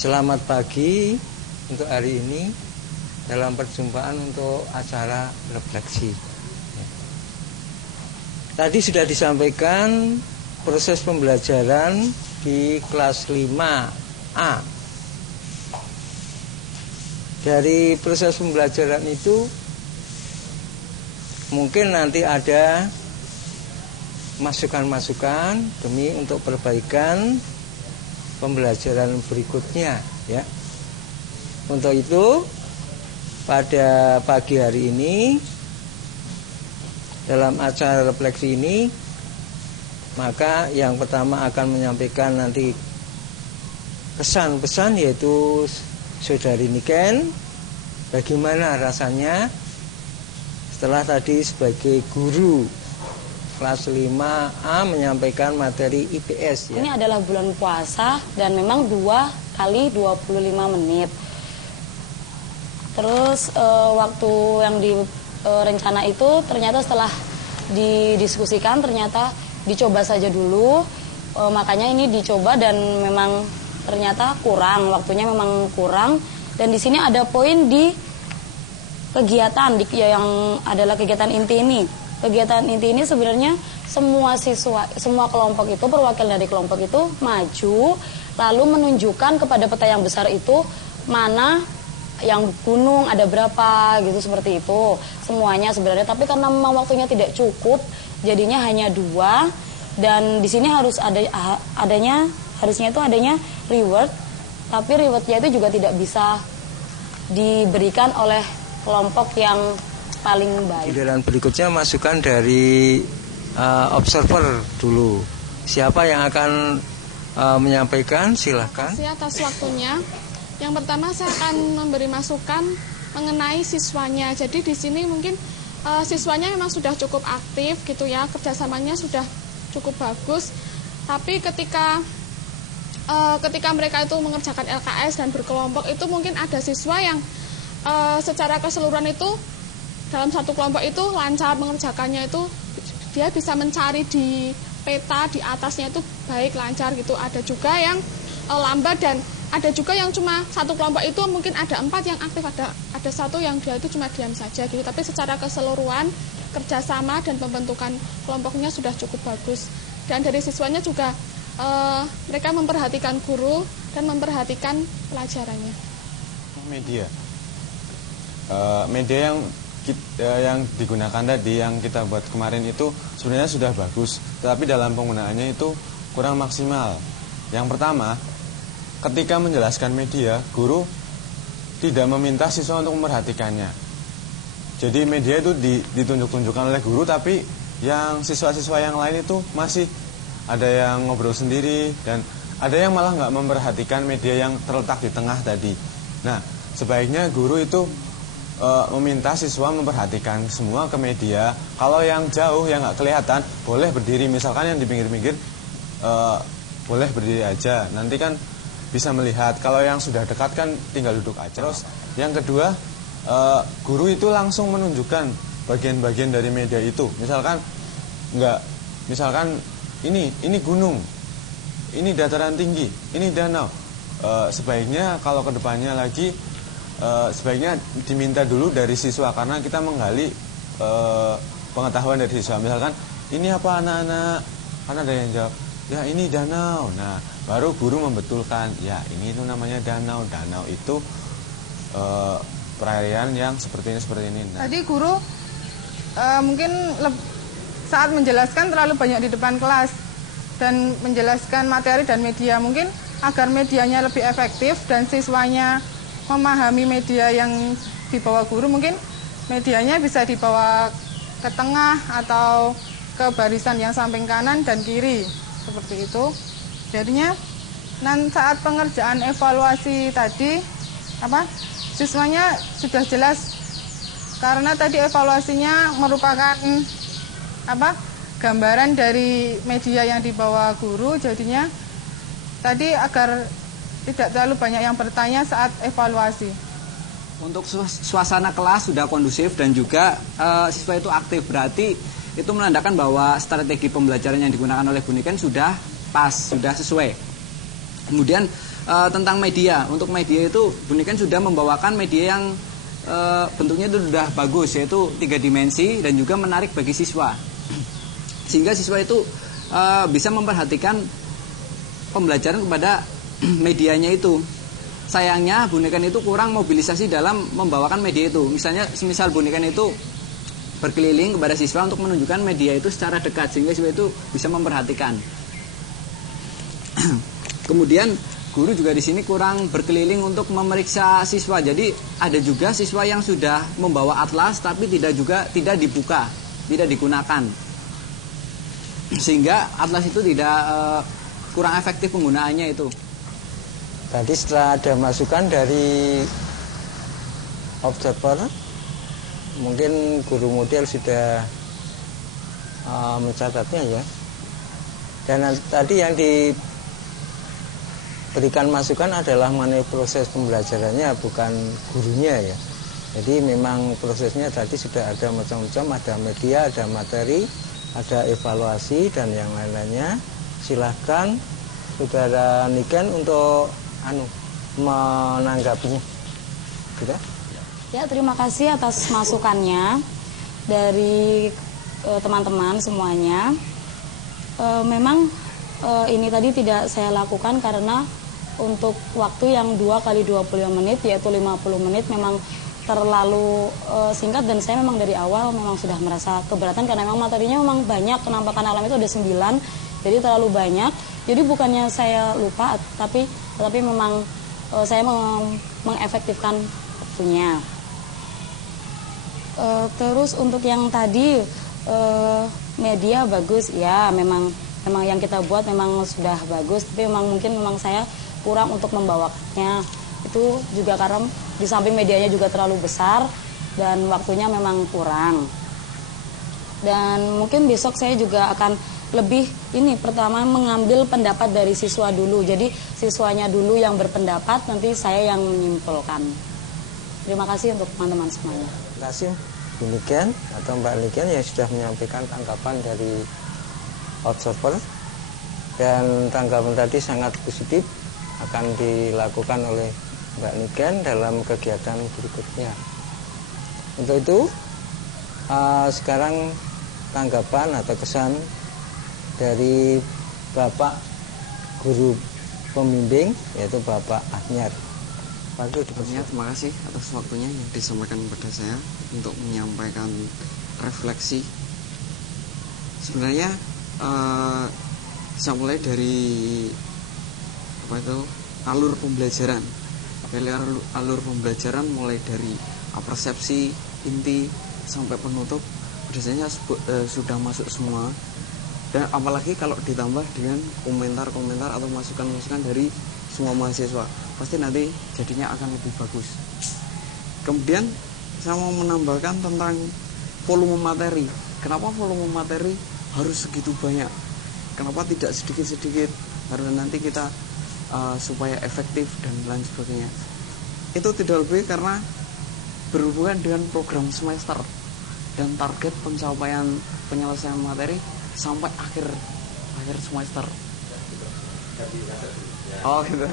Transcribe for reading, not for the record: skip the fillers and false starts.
Selamat pagi untuk hari ini dalam perjumpaan untuk acara refleksi. Tadi sudah disampaikan proses pembelajaran di kelas 5A. Dari proses pembelajaran itu mungkin nanti ada masukan-masukan demi untuk perbaikan pembelajaran berikutnya ya. Untuk itu pada pagi hari ini dalam acara refleksi ini maka yang pertama akan menyampaikan nanti pesan-pesan yaitu Saudari Niken, bagaimana rasanya setelah tadi sebagai guru kelas 5A menyampaikan materi IPS ya. Ini adalah bulan puasa dan memang 2 kali 25 menit. Terus waktu yang di rencana itu ternyata setelah didiskusikan ternyata dicoba saja dulu. Makanya ini dicoba dan memang ternyata kurang, waktunya memang kurang. Dan di sini ada poin di kegiatan yang adalah kegiatan inti ini. Kegiatan inti ini sebenarnya semua siswa, semua kelompok itu, perwakilan dari kelompok itu maju lalu menunjukkan kepada peta yang besar itu mana yang gunung ada berapa gitu, seperti itu semuanya sebenarnya. Tapi karena memang waktunya tidak cukup, jadinya hanya 2 dan di sini harus harusnya itu adanya reward, tapi rewardnya itu juga tidak bisa diberikan oleh kelompok yang paling baik. Giliran berikutnya masukan dari observer dulu. Siapa yang akan menyampaikan? Silahkan. Terima kasih atas waktunya. Yang pertama saya akan memberi masukan mengenai siswanya. Jadi di sini mungkin siswanya memang sudah cukup aktif gitu ya, kerjasamanya sudah cukup bagus. Tapi ketika mereka itu mengerjakan LKS dan berkelompok itu mungkin ada siswa yang secara keseluruhan itu dalam satu kelompok itu lancar mengerjakannya, itu dia bisa mencari di peta di atasnya itu baik lancar gitu. Ada juga yang lambat dan ada juga yang cuma satu kelompok itu mungkin ada 4 yang aktif, ada 1 yang dia itu cuma diam saja gitu. Tapi secara keseluruhan kerjasama dan pembentukan kelompoknya sudah cukup bagus. Dan dari siswanya juga mereka memperhatikan guru dan memperhatikan pelajarannya. Media yang digunakan tadi, yang kita buat kemarin itu sebenarnya sudah bagus, tapi dalam penggunaannya itu kurang maksimal. Yang pertama, ketika menjelaskan media, guru tidak meminta siswa untuk memperhatikannya. Jadi media itu ditunjuk-tunjukkan oleh guru, tapi yang siswa-siswa yang lain itu masih ada yang ngobrol sendiri dan ada yang malah nggak memperhatikan media yang terletak di tengah tadi. Nah, sebaiknya guru itu meminta siswa memperhatikan semua ke media. Kalau yang jauh yang nggak kelihatan boleh berdiri, misalkan yang di pinggir-pinggir boleh berdiri aja, nanti kan bisa melihat. Kalau yang sudah dekat kan tinggal duduk aja. Terus yang kedua, guru itu langsung menunjukkan bagian-bagian dari media itu. Misalkan ini gunung, ini dataran tinggi, ini danau. Sebaiknya kalau kedepannya lagi sebaiknya diminta dulu dari siswa, karena kita menggali pengetahuan dari siswa. Misalkan, ini apa anak-anak? Karena ada yang jawab, ya ini danau. Nah, baru guru membetulkan, ya ini itu namanya danau. Danau itu perairan yang seperti ini. Nah, tadi guru mungkin saat menjelaskan terlalu banyak di depan kelas dan menjelaskan materi dan media, mungkin agar medianya lebih efektif dan siswanya memahami media yang dibawa guru, mungkin medianya bisa dibawa ke tengah atau ke barisan yang samping kanan dan kiri, seperti itu. Jadinya saat pengerjaan evaluasi tadi siswanya sudah jelas, karena tadi evaluasinya merupakan gambaran dari media yang dibawa guru. Jadinya tadi agar tidak terlalu banyak yang bertanya saat evaluasi. Untuk suasana kelas sudah kondusif dan juga siswa itu aktif, berarti itu menandakan bahwa strategi pembelajaran yang digunakan oleh Bu Niken sudah pas, sudah sesuai. Kemudian tentang media. Untuk media itu Bu Niken sudah membawakan media yang bentuknya itu sudah bagus, yaitu 3 dimensi dan juga menarik bagi siswa. Sehingga siswa itu bisa memperhatikan pembelajaran kepada medianya itu. Sayangnya Bu Niken itu kurang mobilisasi dalam membawakan media itu. Misalnya, semisal Bu Niken itu berkeliling kepada siswa untuk menunjukkan media itu secara dekat, sehingga siswa itu bisa memperhatikan. Kemudian guru juga di sini kurang berkeliling untuk memeriksa siswa. Jadi ada juga siswa yang sudah membawa atlas tapi tidak dibuka, tidak digunakan. Sehingga atlas itu tidak kurang efektif penggunaannya itu. Tadi setelah ada masukan dari observer, mungkin guru model sudah mencatatnya ya. Dan tadi yang diberikan masukan adalah mengenai proses pembelajarannya, bukan gurunya ya. Jadi memang prosesnya tadi sudah ada macam-macam, ada media, ada materi, ada evaluasi dan yang lain-lainnya. Silahkan Saudara Niken untuk menanggapinya. Gitu? Ya, terima kasih atas masukannya dari teman-teman semuanya. Memang ini tadi tidak saya lakukan karena untuk waktu yang 2 kali 25 menit yaitu 50 menit memang terlalu singkat, dan saya memang dari awal memang sudah merasa keberatan karena memang materinya memang banyak. Penampakan alam itu ada 9, jadi terlalu banyak. Jadi bukannya saya lupa, tapi memang saya mengefektifkan waktunya. Terus untuk yang tadi media bagus, ya memang yang kita buat memang sudah bagus, tapi mungkin saya kurang untuk membawakannya. Itu juga karena di samping medianya juga terlalu besar dan waktunya memang kurang. Dan mungkin besok saya juga akan lebih pertama mengambil pendapat dari siswa dulu. Jadi siswanya dulu yang berpendapat, nanti saya yang menyimpulkan. Terima kasih untuk teman-teman semuanya. Terima kasih Bu Niken atau Mbak Niken yang sudah menyampaikan tanggapan dari observer, dan tanggapan tadi sangat positif akan dilakukan oleh Mbak Niken dalam kegiatan berikutnya. Untuk itu sekarang tanggapan atau kesan dari Bapak Guru Pembimbing, yaitu Bapak Ahnyar. Terima kasih atas waktunya yang disampaikan kepada saya untuk menyampaikan refleksi. Sebenarnya saya mulai dari alur pembelajaran. Alur pembelajaran mulai dari persepsi inti sampai penutup biasanya sudah masuk semua. Dan apalagi kalau ditambah dengan komentar-komentar atau masukan-masukan dari semua mahasiswa, pasti nanti jadinya akan lebih bagus. Kemudian saya mau menambahkan tentang volume materi. Kenapa volume materi harus segitu banyak? Kenapa tidak sedikit-sedikit? Karena nanti kita supaya efektif dan lain sebagainya. Itu tidak lebih karena berhubungan dengan program semester dan target pencapaian penyelesaian materi sampai akhir semester. Oh gitu.